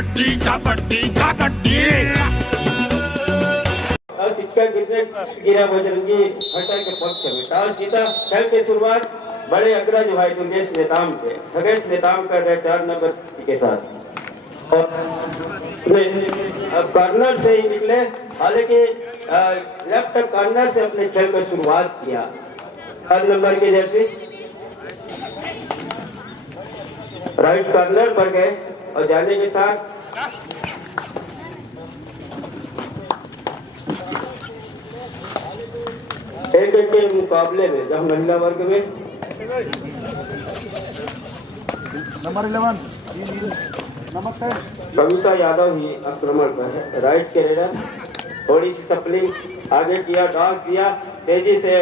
कबड्डी कबड्डी कबड्डी। सिक्का कितने गिरा बजरंगी फटर के पक्ष में। टॉस जीता। खेल की शुरुआत बड़े अग्रज भाई दुर्गेश नेताम थे। खगेश नेताम कर रहे 4 नंबर के साथ और कॉर्नर से ही निकले। हालांकि लेफ्ट कॉर्नर से अपने खेल की शुरुआत किया। 4 नंबर की जर्सी राइट कॉर्नर पर गए और जाने के साथ एक के मुकाबले में जब महिला वर्ग में नंबर 11 नंबर 10 कविता यादव ही आक्रमण पर है। राइट के रेडर थोड़ी सी सप्लिंग आगे किया, टॉस दिया तेजी से।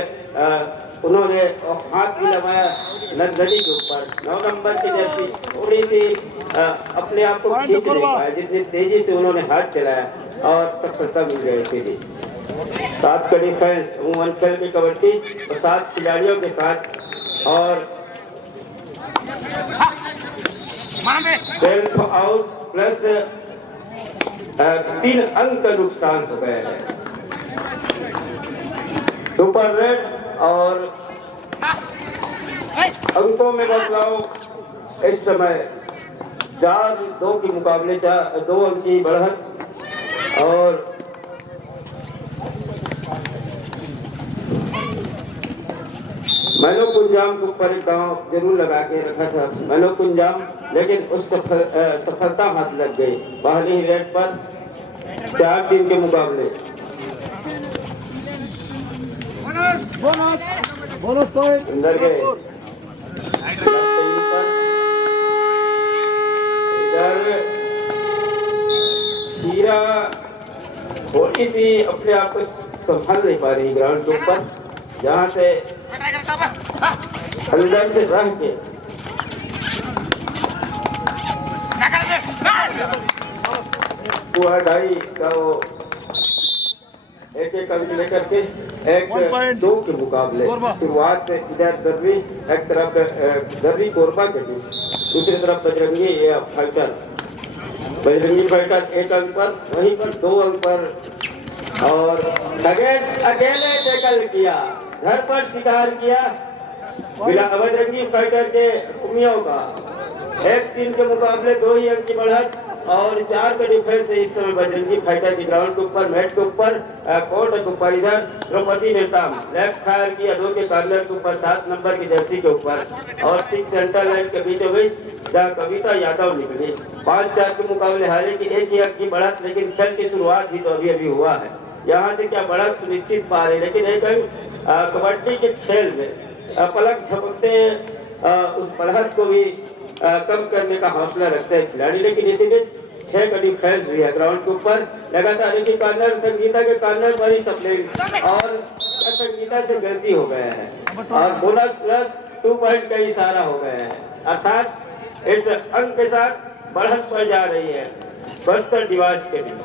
उन्होंने हाथ भी लगाया नदी के ऊपर। 9 नंबर की जैसी थोड़ी सी अपने आप को खींच नहीं पाया जितनी तेजी से उन्होंने हाथ चलाया और सफलता मिल गई सीधी। 7 का डिफेंस उमन खेल की कबड्डी और 7 खिलाड़ियों के साथ और 12 आउट प्लस 3 अंक का नुकसान हो गए हैं। सुपर रेड और अंकों में बदलाव इस समय 4-2 के मुकाबले 2 अंक की बढ़त और मैनो कुंजाम के ऊपर एक गाँव जरूर लगा के रखा था मैनो कुंजाम, लेकिन उस सफलता हाथ लग गई। पहली रेड पर 4-3 के मुकाबले। बोनस पॉइंट अंदर गए हीरा थोड़ी सी अपने आप को संभाल नहीं पा रही ग्राउंड के ऊपर, जहाँ से अंदर से रह के पूरा ढाई का वो एक अंक लेकर के 1-2 के मुकाबले। शुरुआत इधर दर्री एक तरफ दर्री कोरबा के बीच, दूसरी तरफ बजरंगी फाइटर। बजरंगी फाइटर 1 अंक पर, वहीं पर 2 अंक पर और अकेले टैकल किया, घर पर शिकार किया बजरंगी फाइटर के उमियों का। 1-3 के मुकाबले 2 ही अंक की बढ़त और 4 का डिफेंस इस समय बजरंगी फाइटर की ग्राउंड के ऊपर, मैट के ऊपर, कोर्ट के ऊपर। इधर द्रौपदी नेताम लेफ्ट फायर किया 2 के कॉर्नर के ऊपर 7 नंबर की जर्सी के ऊपर और 6 सेंटर लाइन के बीचों बीच जहाँ कविता यादव निकली। 5-4 के मुकाबले हालांकि 1 ही अंक की बढ़त, लेकिन खेल की शुरुआत भी तो अभी हुआ है। यहाँ से क्या बढ़त सुनिश्चित पा रहे, लेकिन एक अंक कबड्डी के खेल में पलक झपकते उस बढ़त को भी कम करने का हौसला रखते हैं खिलाड़ी। लेकिन इसी बीच 6 का डिफेंस भी है ग्राउंड के ऊपर लगातार। एक ही कॉर्नर संगीता के कॉर्नर पर ही सप्लिंग और संगीता से गलती हो गए हैं और बोनस प्लस 2 पॉइंट का इशारा हो गए हैं, अर्थात इस अंक के साथ बढ़त पर जा रही है बस्तर निवास के लिए।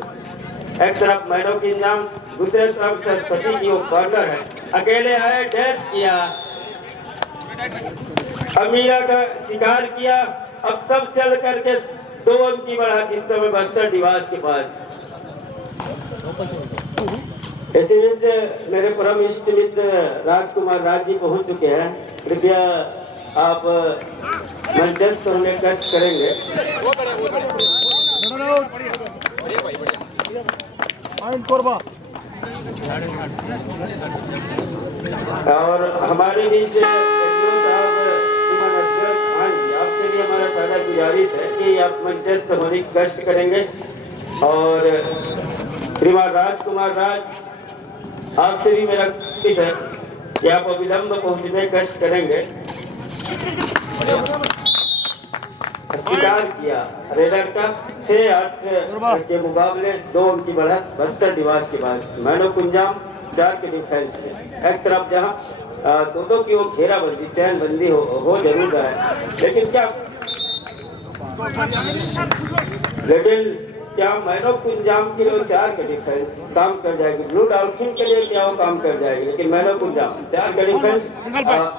एक तरफ मैनो की इंजाम, दूसरे तरफ सरस्वती की वो कॉर्नर है। अकेले आए, डैश किया, अमीरा का शिकार किया। अब तब चल करके 2 अंक की बढ़ा इस समय बस्तर निवास के पास। ऐसे मेरे परम इष्ट मित्र राजकुमार राज जी पहुंच चुके हैं। कृपया आप मंचस्थ होने कष्ट करेंगे और हमारे बीच आपसे भी हमारा सादा गुजारिश है कि आप मंचस्थ होने की कष्ट करेंगे और श्रीमान राजकुमार राज आपसे भी मेरा कोशिश है कि आप अविलंब पहुंचने कष्ट करेंगे। स्वीकार किया रेडर का 6-8 के मुकाबले 2 अंक की बढ़त बस्तर निवास के पास। मैनो कुंजाम 4 के डिफेंस में एक तरफ जहाँ दोनों की वो घेराबंदी चैनबंदी हो जरूर रहा है, लेकिन क्या मैनो कुंजाम के लिए 4 का डिफेंस काम कर जाएगी। ब्लू डॉल्फिन के लिए क्या वो काम कर जाएगी, लेकिन मैनो कुंजाम 4 का डिफेंस।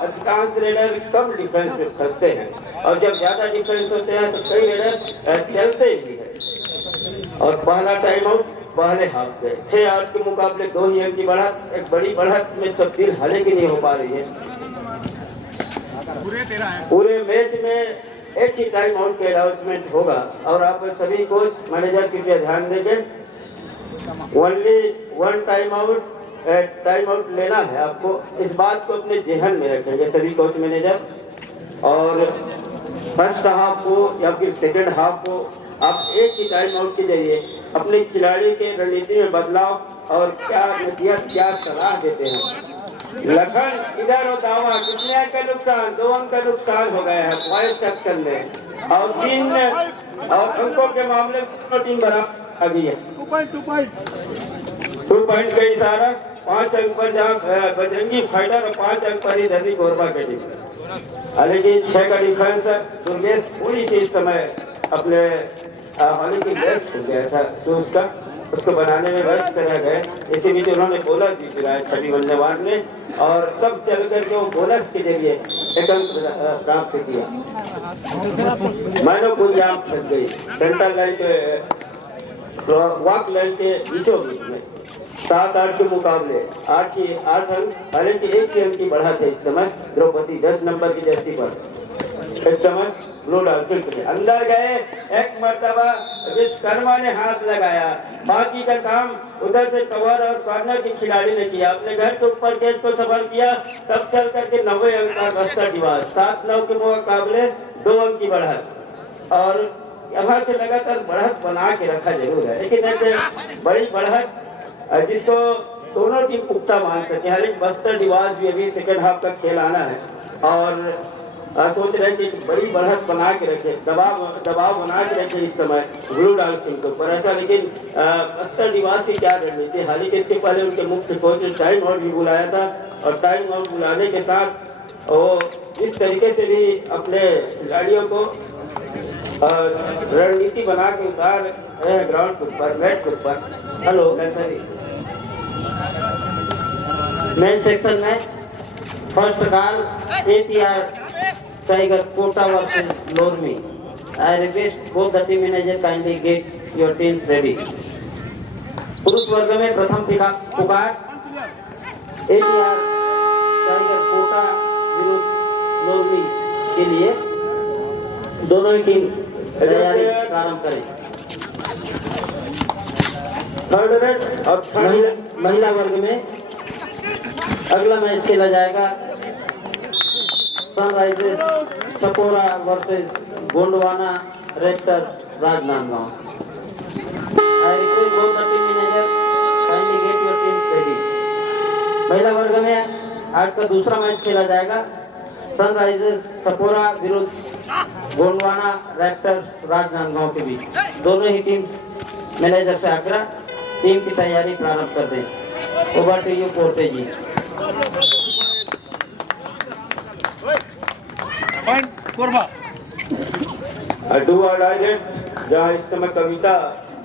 अधिकांश रेडर कम डिफेंस में फंसते हैं और जब ज्यादा डिफेंस होते हैं तो कई रेडर चलते भी है। और पहला टाइम आउट पहले हाफ पे 6-8 के मुकाबले 2 ही अंक की बढ़त, एक बड़ी बढ़त में तब्दील हालांकि नहीं हो पा रही है। पूरे मैच में एक ही टाइम आउट के अनाउंसमेंट होगा और आप सभी कोच मैनेजर कृपया ध्यान देंगे। ओनली 1 टाइम आउट लेना है आपको, इस बात को अपने जहन में रखेंगे सभी कोच मैनेजर। और फर्स्ट हाफ को या फिर सेकेंड हाफ को आप एक ही टाइम आउट के जरिए अपने खिलाड़ी के रणनीति में बदलाव और क्या नसीहत क्या सलाह देते हैं। लखन इधर और दावा कितने अंक का नुकसान, 2 अंक का नुकसान हो गया है पॉइंट सेक्शन में और 3 और अंकों के मामले में टीम बराबर आ गई है। 2 पॉइंट का इशारा 5 अंक पर जहाँ बजरंगी फाइटर और 5 अंक पर ही धरती कोरबा की टीम। हालांकि 6 का डिफेंस दुर्गेश थोड़ी सी इस समय अपने हालांकि बेस्ट हो गया था तो उसको बनाने में व्यस्त रह गए। इसी बीच उन्होंने बोलर भी गिराया छवि बल्लेबाज ने और तब चल करके वो बोलर के जरिए एक अंक प्राप्त किया। मानो कोई जाम फंस गई सेंटर लाइन के वॉक लाइन के बीचों बीच में। 7-8 के मुकाबले 8 अंक, हालांकि 1 अंक की बढ़ा थे इस समय द्रौपदी 10 नंबर की जर्सी पर। इस समय ब्लू डॉल्फिन के अंदर गए, एक मर्तबा विश्वकर्मा ने हाथ लगाया, बाकी का काम उधर से कवर और कॉर्नर के खिलाड़ी ने किया। अपने घर के ऊपर कैच को सफल किया, तब चल करके 90 अंक का बस्तर निवास 7-9 के मुकाबले 2 अंक की बढ़त और यहाँ से लगातार बढ़त बना के रखा जरूर है। लेकिन ऐसे बड़ी बढ़त जिसको दोनों टीम पुख्ता मान सके। हालांकि बस्तर निवास भी अभी सेकेंड हाफ का खेल आना है और सोच रहे कि बड़ी बढ़त बना के रखे, दबाव बना के रखे इस समय ब्लू डॉल्फिन के ऊपर ऐसा। लेकिन बस्तर निवास की क्या रणनीति, हालांकि इसके पहले उनके मुख्य कोच ने टाइम आउट भी बुलाया था और टाइम आउट बुलाने के साथ वो इस तरीके से भी अपने खिलाड़ियों को रणनीति बना के उतार ग्राउंड के ऊपर, मैच के ऊपर। हेलो मेन सेक्शन में first call APR Tiger Kota versus Lormi. I request both the team manager kindly get your teams ready. पुरुष वर्ग में प्रथम पुकार APR Tiger Kota विरुद्ध Lormi के लिए दोनों ही टीम तैयारी प्रारंभ करें। महिला वर्ग में अगला मैच खेला जाएगा Sunrisers Chapora versus Gondwana rector's Rajnandgaon. I request both the team manager kindly get your teams ready. महिला वर्ग में आज का दूसरा मैच खेला जाएगा सनराइजर्स चपोरा विरुद्ध गोंडवाना रेक्टर्स राजनांदगांव के बीच। दोनों ही टीम्स मैनेजर से आग्रह टीम की तैयारी प्रारंभ कर दें। ओवर टू यू पोर्टे जी। डू और डायरेक्ट जहाँ इस समय कविता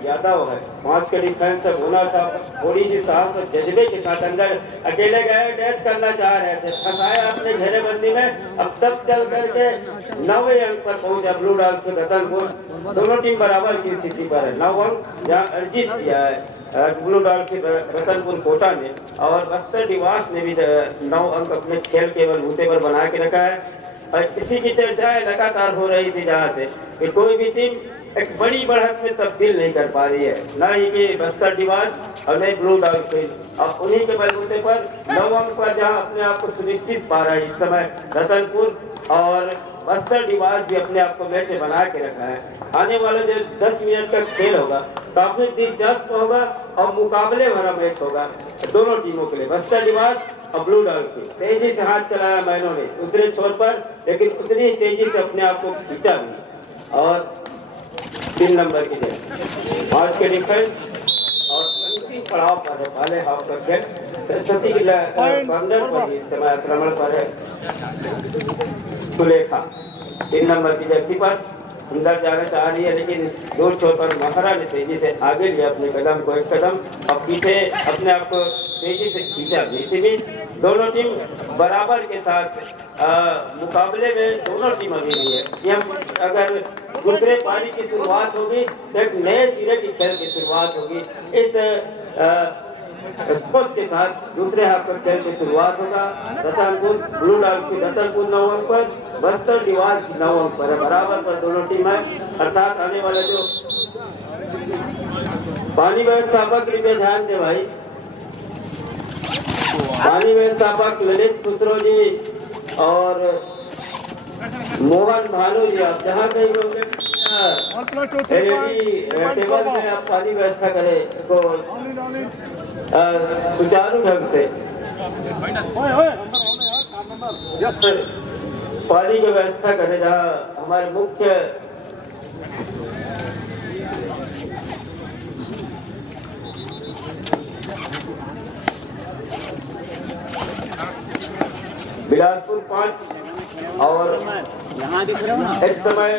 यादव है 5 के डिफेंस है, भुना साहब थोड़ी सी साहस और जज्बे के साथ अंदर अकेले गए, डैश करना चाह रहे थे, फंसाया अपने घेरेबंदी में। अब तब चल करके 90 अंक पर पहुंचा ब्लू डॉल्फिन रतनपुर। दोनों टीम बराबर की स्थिति पर है, 9 अंक जहाँ अर्जित किया है ब्लू डॉल्फिन रतनपुर कोटा ने और बस्तर निवास ने भी 9 अंक अपने खेल के बलबूते पर बना के रखा है। और इसी की चर्चाएं लगातार हो रही थी जहाँ से कि कोई भी टीम एक बड़ी बढ़त में तब्दील नहीं कर पा रही है, न ही कि बस्तर निवास और नहीं ब्लू डॉल्फिन। और उन्हीं के बलबूते पर 9 अंक पर जहाँ अपने आप को सुनिश्चित पा रहा है इस समय रतनपुर और बस्तर निवास भी अपने आप को मैच बना के रखा है। आने वाला जो 10 मिनट का खेल होगा काफी दिलचस्प होगा और मुकाबले भरा मैच होगा दोनों टीमों के लिए। बस्तर निवास और ब्लू डॉल्फिन तेजी से हाथ चलाया मैनों ने दूसरे छोर पर, लेकिन उतनी तेजी से अपने आप को खींचा भी और 3 नंबर की जगह आज के डिफेंस और अंतिम पड़ाव पर है पहले हाफ का खेल। सरस्वती के अंदर पर इस समय आक्रमण पर है सुलेखा 3 नंबर की जर्सी पर अंदर जाना चाह रही है, लेकिन दूर छोर पर महारा ने तेजी से आगे लिया अपने कदम को 1 कदम और पीछे अपने आप को तेजी से खींचा भी। इसी बीच दोनों टीम बराबर के साथ मुकाबले में दोनों टीम अभी नहीं है। ये हम अगर दूसरे पारी की शुरुआत होगी, एक नए सिरे की खेल की शुरुआत होगी। इस स्पोर्ट्स के साथ दूसरे हाफ पर खेल की शुरुआत होगा। रतनपुर ब्लू डॉल्स की रतनपुर 9 अंक पर, बस्तर दीवार 9 अंक पर है, बराबर पर दोनों टीम है। अर्थात आने वाले जो पानी व्यवस्थापक कृपया ध्यान दे भाई, पानी व्यवस्थापक ललित खुसरो जी और मोहन भानु जी, आप जहाँ कहीं होंगे टेबल में आप पानी व्यवस्था करें तो सुचारू ढंग से पानी की व्यवस्था करें, जहाँ हमारे मुख्य बिलासपुर 5 और यहाँ दिख रहा हूँ इस समय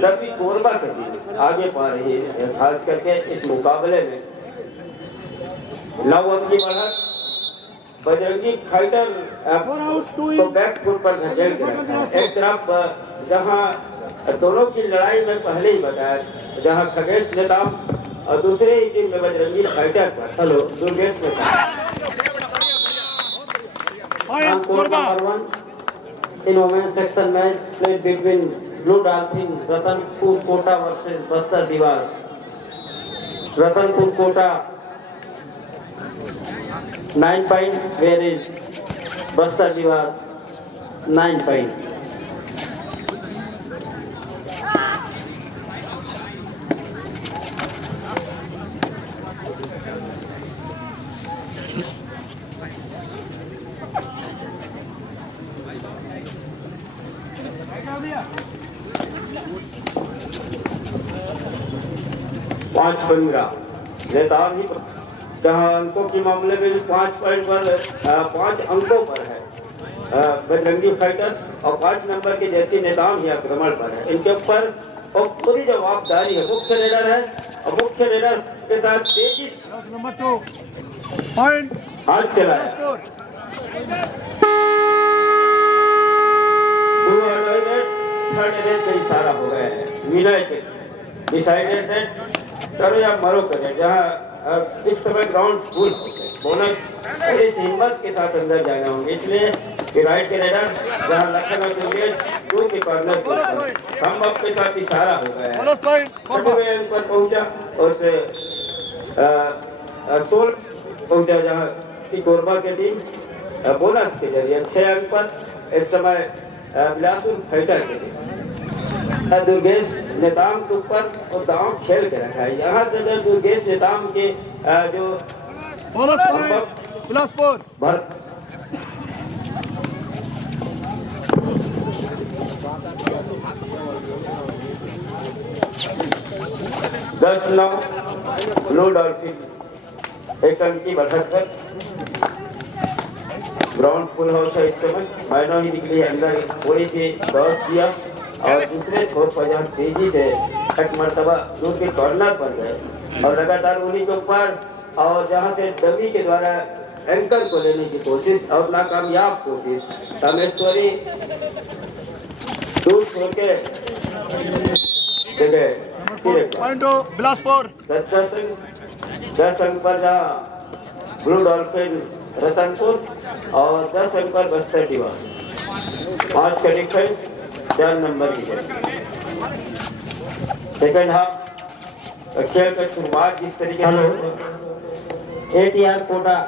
रवि कोरबा के भी आगे पा रही है, खास करके इस मुकाबले में 9 अंक की बढ़त। बजरंगी फाइटर तो बैक फुट पर धकेल के रखा है। एक तरफ जहां दोनों की लड़ाई में पहले ही बताया, जहां खगेश नेताम और दूसरे ही टीम में बजरंगी फाइटर पर हेलो दुर्गेश में in women's section match played between Blue Dolphin Ratanpur Kota versus Bastar Divas. Ratanpur Kota 9 point, whereas Bastar Divas 9 point. पांच 15 नेताम ही जहां अंकों के मामले में भी 5 पॉइंट पर 5 अंकों पर है बजरंगी फाइटर और 5 नंबर के जैसी नेताम ही आक्रमण पर है। इनके ऊपर और पूरी जवाबदारी है, मुख्य रेडर है और मुख्य रेडर के साथ तेजी नंबर 2 पॉइंट हाथ चलाया। थर्ड रेस से इशारा हो गया है, यूनाइटेड डिसाइडेड दैट करो या मरो करें, जहाँ इस समय ग्राउंड फुल हो गए, बोनस इस हिम्मत के साथ अंदर जाना होंगे, इसलिए कि राइट के रेडर जहाँ लखन और दुर्गेश दूर के कॉर्नर पर हम अब के साथ इशारा हो गया है, पर पहुंचा और से सोल पहुंचा, जहाँ की कोरबा के टीम बोनस के जरिए 6 अंक पर इस समय बिलासपुर फाइटर के टीम दुर्गेश नेताम के ऊपर और दांव खेल के रखा है। यहाँ से अगर दुर्गेश नेताम के जो बिलासपुर 10-9 ब्लू डॉल्फिन 1 अंक की बढ़त पर ग्राउंड फुल हाउस है। इस समय मैनों ही निकली अंदर थोड़ी सी दौड़ किया और दूसरे छोर पर जहाँ तेजी से एक मरतबा दूर के कॉर्नर पर गए और लगातार उन्हीं के ऊपर और जहाँ से डमी के द्वारा एंकर को लेने की कोशिश और नाकामयाब कोशिश, रामेश्वरी दूर छोड़ के बिलासपुर 10 अंक पर जहाँ ब्लू डॉल्फिन रतनपुर और 10 अंक पर बस्तर दीवार। आज का डिफेंस 4 नंबर की है। सेकंड हाफ खेल का शुरुआत जिस तरीके से ATR कोटा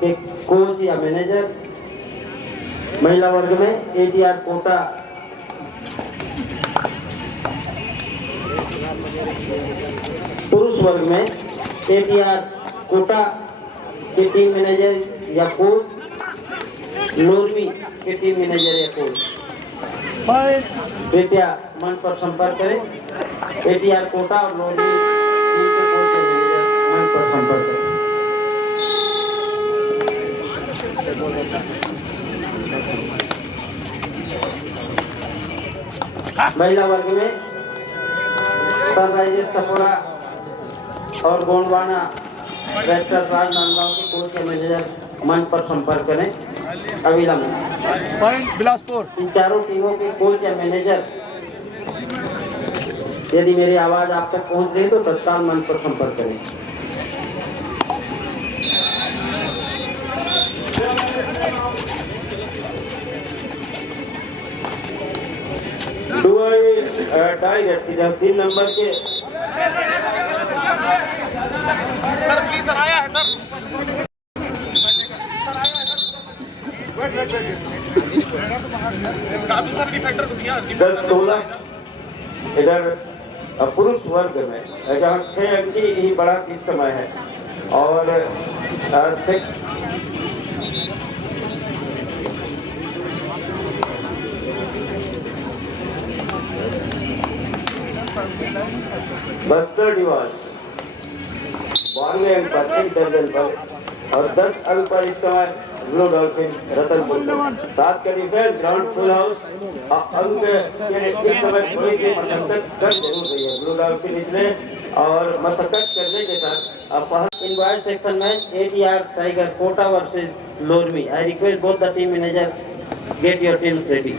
के कोच या मैनेजर, महिला वर्ग में ATR कोटा पुरुष वर्ग में ATR कोटा के टीम मैनेजर या कोच, नोरमी के टीम मैनेजर या कोच कृपया मंच पर संपर्क करें। ATR कोटा और नोरमी टीम के कोच या मैनेजर मंच पर संपर्क करें। महिला वर्ग में सनराइजर्स सपोरा और गोंडवाना वेस्टर्न राजनांदगांव के कोच या मैनेजर मंच पर संपर्क करें अविलंब। बिलासपुर इन चारों टीमों के कोच या मैनेजर यदि मेरी आवाज आप तक पहुंच रही है तो तत्काल मंच पर संपर्क करें। टाई रहती है 3 नंबर के सर प्लीज सर आया है सर 10-16 इधर पुरुष वर्ग में जहाँ 6 अंकी ही बड़ा इस समय है और बस्तर डिवास 92 अंक पर 1 दर्जन पर और 10 अंक पर इस समय ब्लू डॉल्फिन रतनपुर 7 का डिफेंस ग्राउंड फुल हाउस अंक इस समय थोड़ी सी मशक्कत कर जरूर रही है ब्लू डॉल्फिन इसने और मशक्कत करने के साथ इन बॉयज सेक्शन में ATR tiger Kota versus Lormi. I request both the team manager get your teams ready.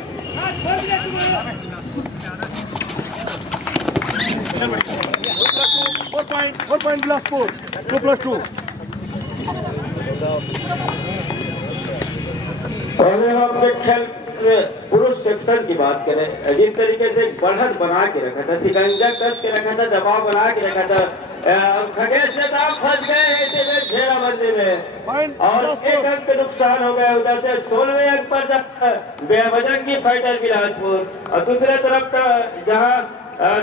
4 point plus 4, 2 plus 2. पहले हम अपने खेल पुरुष सेक्शन की बात करें जिस तरीके से बढ़त बना के रखा था शिकंजा कस के रखा था दबाव बना के रखा था खगेश से दाम फंस गए घेराबंदी में और 1 अंक नुकसान हो गया उधर से 16वें अंक पर बजरंगी फाइटर बिलासपुर और दूसरे तरफ जहाँ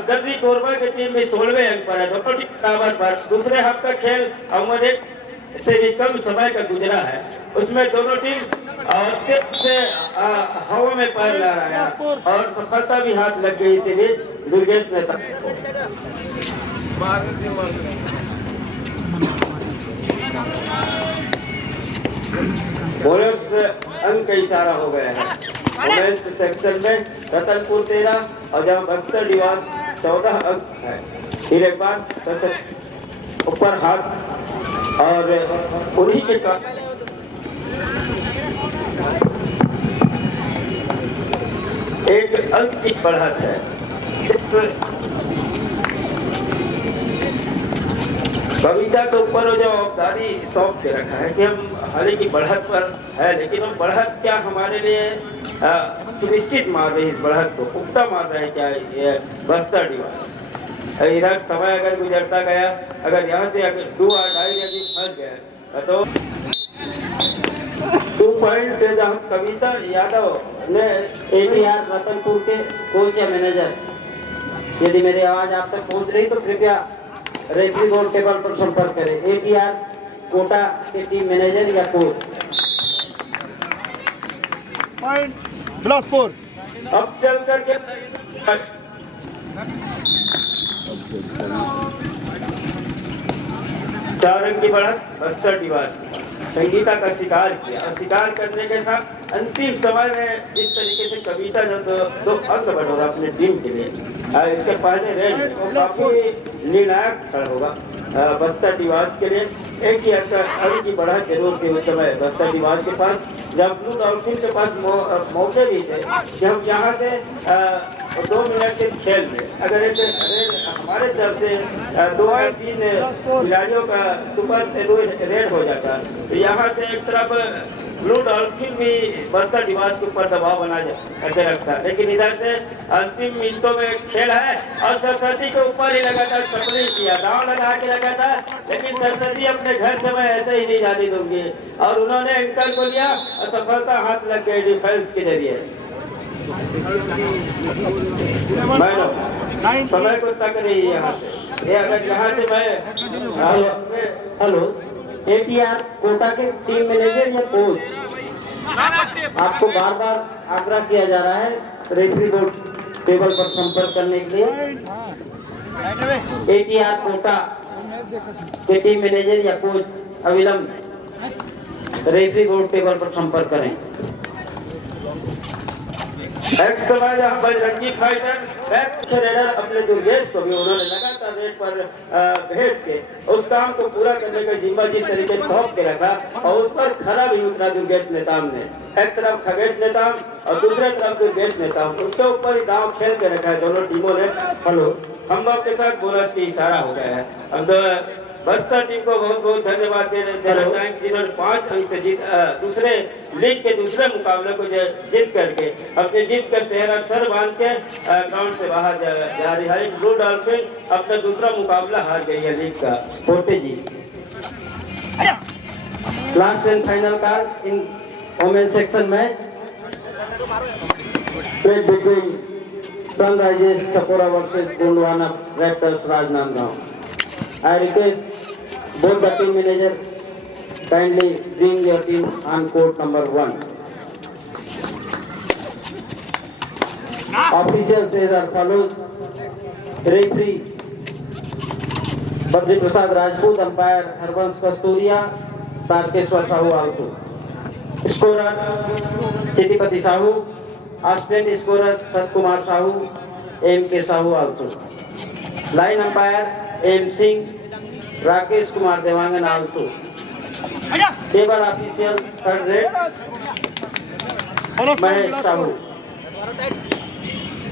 दर्री कोरबा की टीम में 16वें अंक पर है दोनों टीम बराबर पर। दूसरे हाफ का खेल अमर से भी कम समय का गुजरा है उसमें दोनों टीम और से हवा में पैर ला रहा है और सफलता भी हाथ लग गई इसीलिए दुर्गेश ने बोनस अंक का इशारा हो गया है वुमेन्स सेक्शन में रतनपुर 13 और जहाँ बस्तर डिवास 14 अंक है। फिर एक बार ऊपर हाथ और उन्हीं के एक अंक की बढ़त है। कविता के ऊपर जो अवधारी सौंप के रखा है कि हम हालांकि बढ़त पर है लेकिन हम बढ़त क्या हमारे लिए सुनिश्चित मार रहे इस बढ़त को पुख्ता मार रहे हैं क्या ये बस्तर डिवास। इधर समय अगर गुजरता गया अगर यहाँ से अगर 2 और 2.5 यदि फंस गए तो 2 पॉइंट जहाँ कविता यादव ने ATR रतनपुर के कोच या मैनेजर यदि मेरी आवाज आप तक पहुंच रही तो कृपया रेफरी बोर्ड टेबल पर संपर्क करें। ATR कोटा के टीम मैनेजर या कोच। Point plus 4. अब चल करके 4 अंक की बढ़त बस्तर डिवास संगीता का शिकार किया और शिकार करने के साथ अंतिम समय में जिस तरीके से कविता जो 2 अंक बढ़ोगा अपने टीम के लिए इसके पहले रेड काफी निर्णायक क्षण होगा बस्तर डिवास के लिए। एक ही अंक की बढ़त जरूर थी उस समय बस्तर डिवास के पास जब ब्लू डॉल्फिन के पास मौके भी थे जब यहाँ से 2 मिनट के खेल में अगर एक हमारे तरफ से 2 या 3 खिलाड़ियों का सुपर रेड हो जाता तो यहाँ से एक तरफ ब्लू डॉल्फिन भी बस्तर डिवास के ऊपर दबाव बना करके रखता लेकिन इधर से अंतिम मिनटों में खेल है और सरस्वती के ऊपर ही लगातार सफरी किया दांव लगा के लगा था लेकिन सरस्वती अपने घर से मैं ऐसे ही नहीं जाने दूंगी और उन्होंने एंकर को लिया और सफलता हाथ लग गई डिफेंस के जरिए। समय को तक रही है यहाँ से ये अगर यहाँ से मैं हेलो ATR कोटा के टीम मैनेजर या कोच आपको बार बार आग्रह किया जा रहा है रेफरी बोर्ड टेबल पर संपर्क करने के लिए। ATR कोटा के टीम मैनेजर या कोच अविलंब रेफरी बोर्ड टेबल पर संपर्क करें। एक समय जहाँ बजरंगी फाइटर बैक रेडर अपने दुर्गेश को भी उन्होंने लगातार सस्ता रेट पर भेज के उस काम को पूरा करने का जिम्मा जिस तरीके से सौंप के रखा और उस पर खरा भी उतरा दुर्गेश नेताम ने। एक तरफ खगेश नेताम और दूसरे तरफ दुर्गेश नेताम, उनके ऊपर ही दांव खेल के रखा है दोनों टीमों ने। हेलो, हम लोग के साथ बोनस की इशारा हो गया है। अब तो बस्तर टीम को बहुत बहुत धन्यवाद देना चाहेंगे जिन्होंने 5 अंक से दूसरे लीग के दूसरे मुकाबले को जीत करके अपने जीत का चेहरा सर बांध के ग्राउंड से बाहर जा रही है। ब्लू डॉल्फिन अपना दूसरा मुकाबला हार गई है लीग का। पोटे जी लास्ट एंड फाइनल का इन वोमेन सेक्शन में between Sunrisers Chapora versus Gondwana raptors Rajnandgaon. I request both the team manager kindly bring your team on court number 1. Officials as are follows: referee Badri Prasad Rajput, umpire Harbans Kasturia, Tarkeshwar Sahu also. Scorer Chitipati Sahu, assistant scorer Satkumar Sahu, M.K. Sahu also. Line umpire M. Singh, Rakesh Kumar Devangan also. Table official third rate Mahesh Sahu.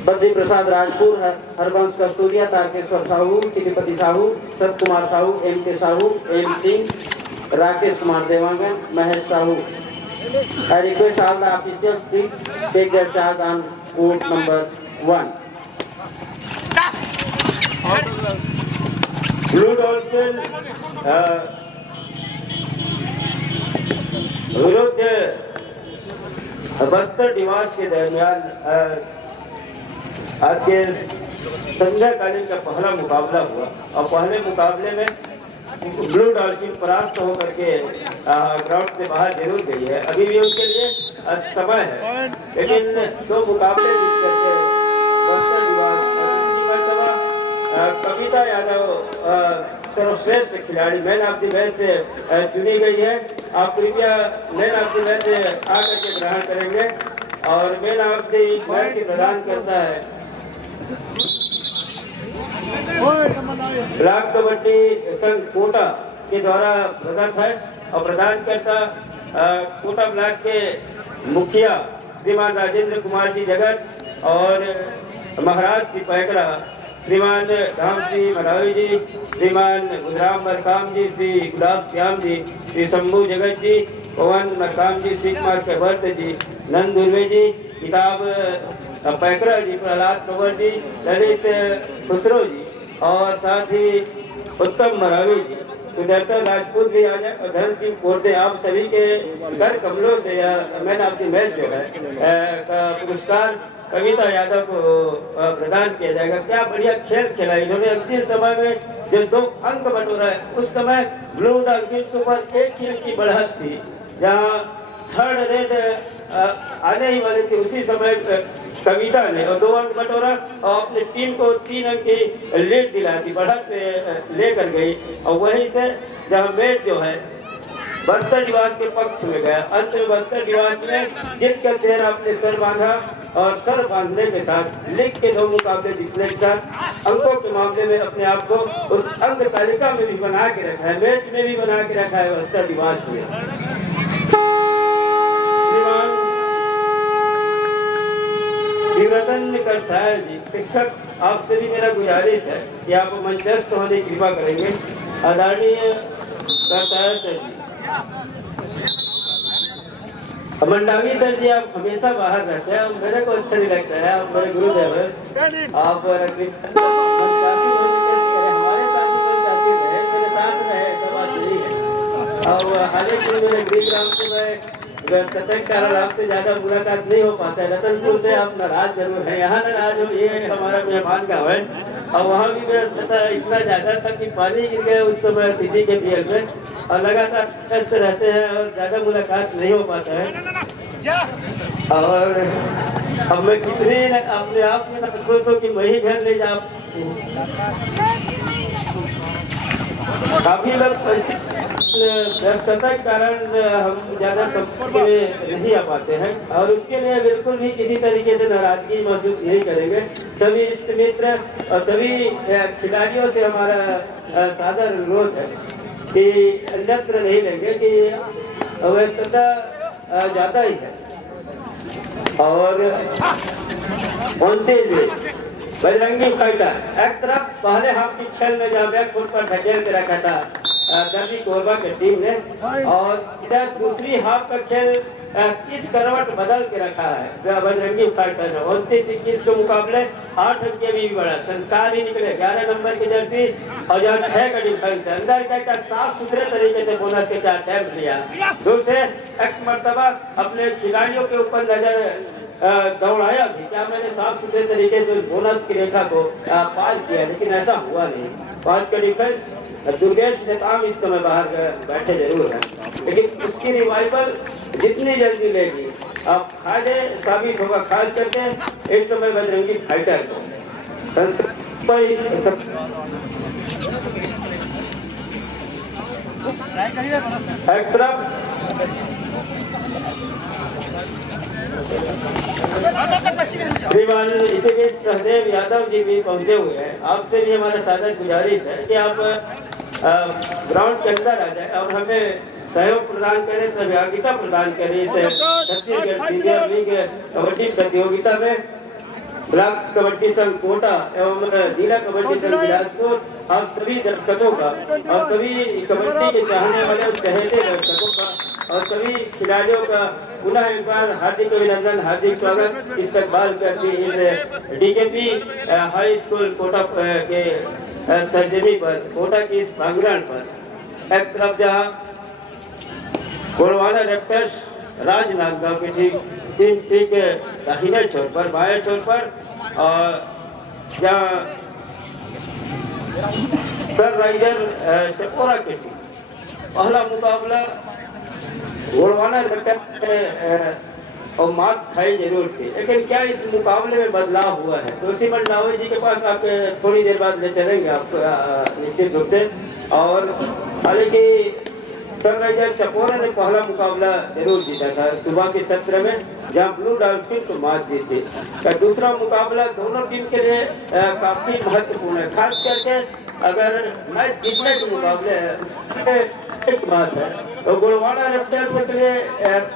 Badri Prasad Rajpur, Harbans Kasturia, Tarkeshwar Sahu, Chitipati Sahu, Satkumar Sahu, M.K. Sahu, M. Singh, Rakesh Kumar Devangan, Mahesh Sahu. I request all the officials to take their charge on court number 1. Blue dolphin विरुद्ध बस्तर निवास के दरमियान आज के संध्याकालीन का पहला मुकाबला हुआ और पहले मुकाबले में ब्लू डॉल्फिन परास्त होकर के ग्राउंड से बाहर जरूर गई है। अभी भी उनके लिए समय है, लेकिन 2 मुकाबले जीत करके बस्तर निवास कविता यादव सर्वश्रेष्ठ खिलाड़ी मैन ऑफ द मैच से चुनी गई है। आप कृपया मैन ऑफ द मैच आकर के ग्रहण करेंगे और मैन ऑफ द मैच की प्रदान करता है ब्लॉक कबड्डी संघ कोटा के द्वारा प्रदान है और प्रदान करता कोटा ब्लॉक के मुखिया श्रीमान राजेंद्र कुमार जी जगत और महाराज की पैकरा श्रीमान राम सिंह मरावी जी, श्रीमान गुजराम मरकाम जी, श्री गुलाब श्याम जी, श्री शंभू जगत जी, पवन मरकाम जी, श्री कुमार केवर्त जी, नंद दुर्वे जी, किताब पैकरा जी, प्रहलाद कंवर जी, ललित खुसरो जी और साथ ही उत्तम मरावी जी, सुदर्शन राजपूत भी आ जाए और धन सिंह कोटे। आप सभी के घर कमलों से मैन ऑफ द मैच जो है का पुरस्कार कविता यादव को प्रदान किया जाएगा। क्या बढ़िया खेल खेला इन्होंने। अंतिम समय में जब 2 अंक बटोरा है उस समय ब्लू डॉल्फिन के ऊपर 1 अंक की बढ़त थी, जहां थर्ड रेट आने ही वाले थे उसी समय कविता ने और 2 अंक बटोरा और अपनी टीम को 3 अंक की लीड दिलाई थी, बढ़त से लेकर गई और वहीं से जहां मैच जो है बस्तर निवास के पक्ष में गया। अंत में बस्तर निवास ने जीत कर चेहरा अपने सर बांधा और सर बांधने के साथ लीग के 2 मुकाबले जीतने के साथ अंकों के मामले में अपने आप को उस अंक तालिका में भी बना के रखा है, मैच में भी बना के रखा है बस्तर निवास में। श्रीरतन करसायल जी, शिक्षक, आपसे भी मेरा गुजारिश है कि आप मंचस्थ होने की कृपा करेंगे। आदरणीय करसायल सर जी, मंडावी सर जी, आप हमेशा बाहर रहते हैं, मेरे को अच्छा नहीं लगता है, आप मेरे गुरुदेव हैं। आप हमारे साथ ही मेरे साथ रहे ऐसा बात नहीं है। और हालांकि मेरे गृह ग्राम से मैं सतर्क कारण आपसे ज्यादा मुलाकात नहीं हो पाता है। रतनपुर से आप नाराज जरूर है, यहाँ नाराज हो, ये हमारा मेहमान का है। और वहाँ भी मेरा इतना ज्यादा था कि पानी गिर गया उस समय सिटी के पीएल में और लगातार कष्ट रहते हैं और ज्यादा मुलाकात नहीं हो पाता है। और अब मैं कितनी अपने आप में खुश हूँ कि मैं ही घर ले जा। काफी लोग व्यस्तता के कारण हम ज़्यादा सबके नहीं आ पाते हैं और उसके लिए बिल्कुल भी किसी तरीके से नाराजगी महसूस नहीं करेंगे। सभी इष्ट मित्र और सभी खिलाड़ियों से हमारा सादर अनुरोध है कि अन्यत्र नहीं लेंगे कि व्यस्तता ज़्यादा ही है। और 29 बजरंगी फाइटर एक तरफ पहले हाफ की खेल में जहाँ बैक फुट पर ढकेल के रखा था दर्जी कोरबा की टीम ने, और इधर दूसरी हाफ का खेल किस करवट बदल के रखा है बजरंगी फाइटर ने। 29-21 के मुकाबले 8 अंक के भी बड़ा संस्कार ही निकले। 11 नंबर की जर्सी और जहाँ 6 का डिफेंस अंदर का साफ सुथरे तरीके से बोनस के 4 टैप लिया। दूसरे एक मरतबा अपने खिलाड़ियों के ऊपर नजर दौड़ाया भी, क्या मैंने साफ सुथरे तरीके से बोनस की रेखा को पार किया, लेकिन ऐसा हुआ नहीं। 5 का डिफेंस दुर्गेश नेताम इस समय बाहर बैठे जरूर है, लेकिन उसकी रिवाइवल जितनी जल्दी लेगी अब फायदे साबित होगा, खास करके इस समय बजरंगी फाइटर को। एक तरफ श्रीमान इसी बीच सहदेव यादव जी भी पहुंचे हुए हैं। आपसे भी हमारा सादर गुजारिश है कि आप ग्राउंड के अंदर आ जाए और हमें सहयोग प्रदान करें, सहभागिता प्रदान करें इस छत्तीसगढ़ सीनियर लीग कबड्डी प्रतियोगिता में। ब्लॉक कबड्डी संघ कोटा एवं जिला कबड्डी संघ बिलासपुर आप सभी दर्शकों का और सभी कबड्डी के चाहने वाले और चहेते दर्शकों का और सभी खिलाड़ियों का पुनः एक बार हार्दिक अभिनंदन, हार्दिक स्वागत। इस्तकबाल करती इस डीकेपी हाई स्कूल कोटा के सरजमी पर, कोटा की इस प्रांगण पर। एक तरफ जहाँ गोलवाना रेप्टर्स राजनांदगांव की ठीक दाहिने छोर पर, बाएं छोर पर, और जहाँ सनराइजर चकोरा की टीम। पहला मुकाबला गोलवाना और मात खाई जरूर थी, लेकिन क्या इस मुकाबले में बदलाव हुआ है? तो सीमन लाहौरी जी के पास आप थोड़ी देर बाद ले चलेंगे आप निश्चित रूप से। और हालांकि सनराइजर चकोरा ने पहला मुकाबला जरूर जीता था सुबह के सत्र में, जहां ब्लू डॉल्फिन को मात दी थी। दूसरा मुकाबला दोनों टीम के लिए काफी महत्वपूर्ण है, खास करके अगर मैच जीतने के मुकाबले एक बात है तो गोलवाना रेप्टर्स के लिए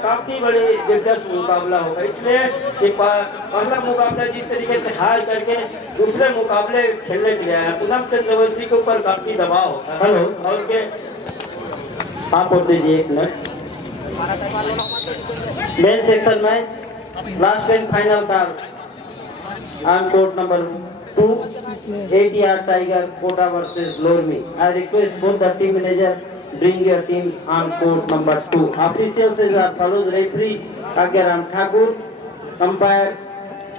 काफी बड़ी दिलचस्प मुकाबला होगा। इसलिए कि पहला मुकाबला जिस तरीके से हार करके दूसरे मुकाबले खेलने के लिए आया, पूनम चंद्रवंशी के ऊपर काफी दबाव होगा। हेलो, और उसके आप और दीजिए एक मिनट। मेन सेक्शन में लास्ट एंड फाइनल का on court number 2 ATR Tiger Kota versus Lormi. I request both the team manager bring your team on court number 2. Officials is as follows: referee Agyaram Thakur, umpire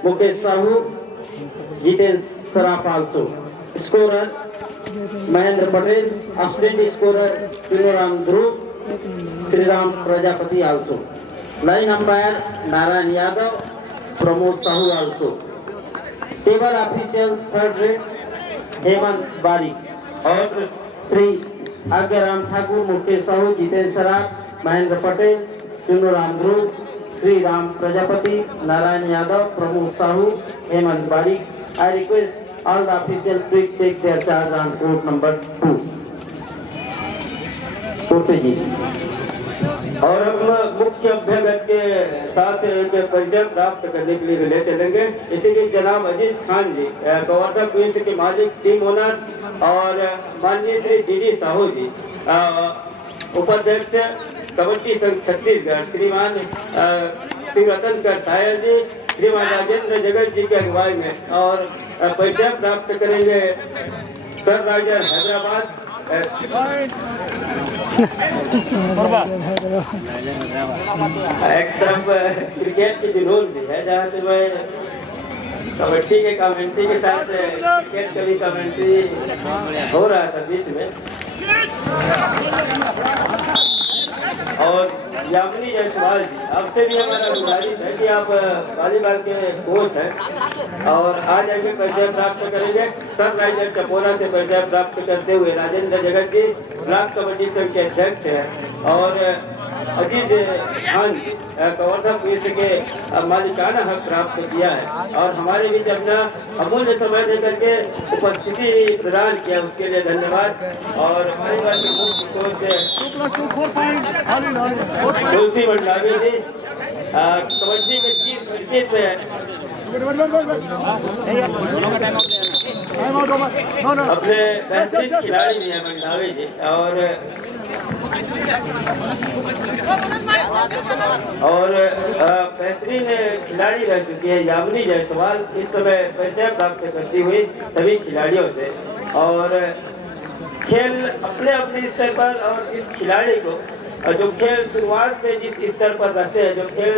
Mukesh Sahu, Jiten Saraf also. Scorer Mahendra Patel, assistant scorer Tinuram Dhruv, Sriram Prajapati also. Line umpire Narayan Yadav, Pramod Sahu also. Table official third rate Hemant Barik और श्री आज्ञाराम ठाकुर, मुकेश साहू, जितेंद्र सराफ, महेंद्र पटेल, चुनूराम ध्रुव, श्री राम प्रजापति, नारायण यादव, प्रमोद साहू, हेमंत बारिक. I request all the officials to take their charge on court number 2. जी। और हम मुख्य अभ्यागत के साथ परिचय प्राप्त करने के लिए ले चलेंगे। इसीलिए जनाब अजीज खान जी, कवर्धा क्वींस के मालिक, टीम ओनर, और माननीय श्री DD साहू जी, उपाध्यक्ष कबड्डी संघ छत्तीसगढ़, श्रीमान श्री रतन कर टायर जी, श्रीमान राजेंद्र जगत जी के अगुवाई में, और परिचय प्राप्त करेंगे सनराइजर हैदराबाद। एक तरफ क्रिकेट की जुनून भी है, जहाँ से मैं कबड्डी के कमेंट्री के साथ क्रिकेट का भी कमेंट्री हो रहा था बीच में। और यामिनी जायसवाल जी, आपसे भी हमारा गुजारिश है कि आप वॉलीबॉल के कोच हैं और आज आगे परिचय प्राप्त करेंगे। सनराइजर चपोरा से परिचय प्राप्त करते हुए राजेंद्र जगत जी ब्लॉक कबड्डी संघ के अध्यक्ष हैं और अजीत खान कवर्धा पुलिस के मालिकाना हक प्राप्त किया है और हमारे बीच अपना अमूल्य समय देकर के उपस्थिति प्रदान किया, उसके लिए धन्यवाद। और हमारे पास मुख्य कोच तुलसी मंडावी जी कबड्डी में चीफ परिचित है। अपने बेहतरीन खिलाड़ी भी है मंडावी जी और बेहतरीन खिलाड़ी रह चुकी है यामिनी जायसवाल, इस समय परिचय प्राप्त करती हुई सभी खिलाड़ियों से। और खेल अपने अपने स्तर पर और इस खिलाड़ी को जो खेल शुरुआत से जिस स्तर पर रहते हैं, जो खेल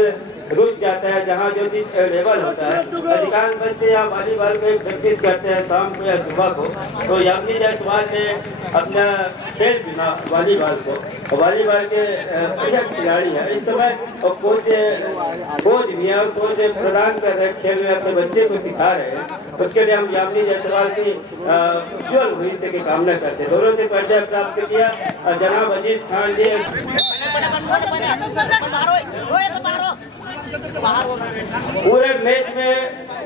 रुक जाता है, जहाँ जो भी लेवल होता है, अधिकांश बच्चे यहाँ वॉलीबॉल में प्रैक्टिस करते हैं शाम को या सुबह को, तो यामिनी जायसवाल ने अपना खेल चुना वॉलीबॉल को। वॉलीबॉल के अच्छा खिलाड़ी है इस समय और कोच भी है और कोच प्रदान कर रहे हैं, खेल में अपने बच्चे को सिखा रहे हैं। उसके लिए हम यामिनी जायसवाल की उज्ज्वल भविष्य की कामना करते हैं। दोनों से परिचय प्राप्त किया जनाब अजीत खान जी। पूरे मैच में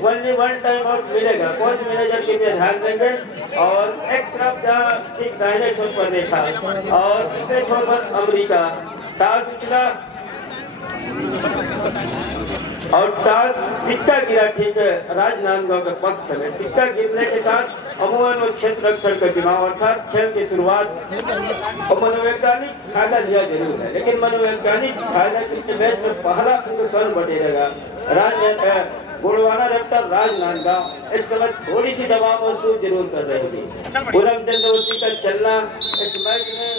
ओनली 1 टाइम आउट मिलेगा, कोच मैनेजर के लिए ध्यान देंगे। और एक तरफ जहाँ ठीक दाहिने छोर पर देखा और दूसरे छोर पर अमेरिका टॉस उछला और टॉस सिक्का गिरा ठीक राजनांदगांव के पक्ष में। सिक्का गिरने के साथ अमूमन वो क्षेत्र रक्षण का चुनाव अर्थात खेल की शुरुआत और मनोवैज्ञानिक फायदा लिया जरूर है, लेकिन मनोवैज्ञानिक फायदा किसी मैच में पहला अंक स्वर्ण बटेगा गुड़वाना रफ्तार राजनांदगांव इस समय थोड़ी सी दबाव महसूस जरूर कर रही थी। पूरम चंद्रवती का चलना इस मैच में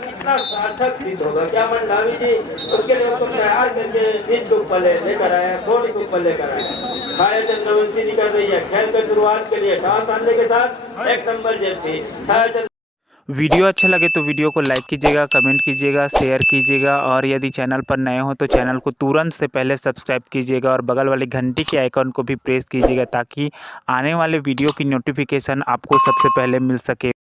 कितना सार्थक सिद्ध होगा, क्या मंडावी जी उसके लिए उसको तैयार करके बीच को ऊपर लेकर आया, थोड़ी को ऊपर लेकर आया। छाया चंद्रवंशी निकल रही है खेल की शुरुआत के लिए टॉस आने के साथ 1 नंबर जर्सी। वीडियो अच्छा लगे तो वीडियो को लाइक कीजिएगा, कमेंट कीजिएगा, शेयर कीजिएगा और यदि चैनल पर नए हो तो चैनल को तुरंत से पहले सब्सक्राइब कीजिएगा और बगल वाली घंटी के आइकन को भी प्रेस कीजिएगा ताकि आने वाले वीडियो की नोटिफिकेशन आपको सबसे पहले मिल सके।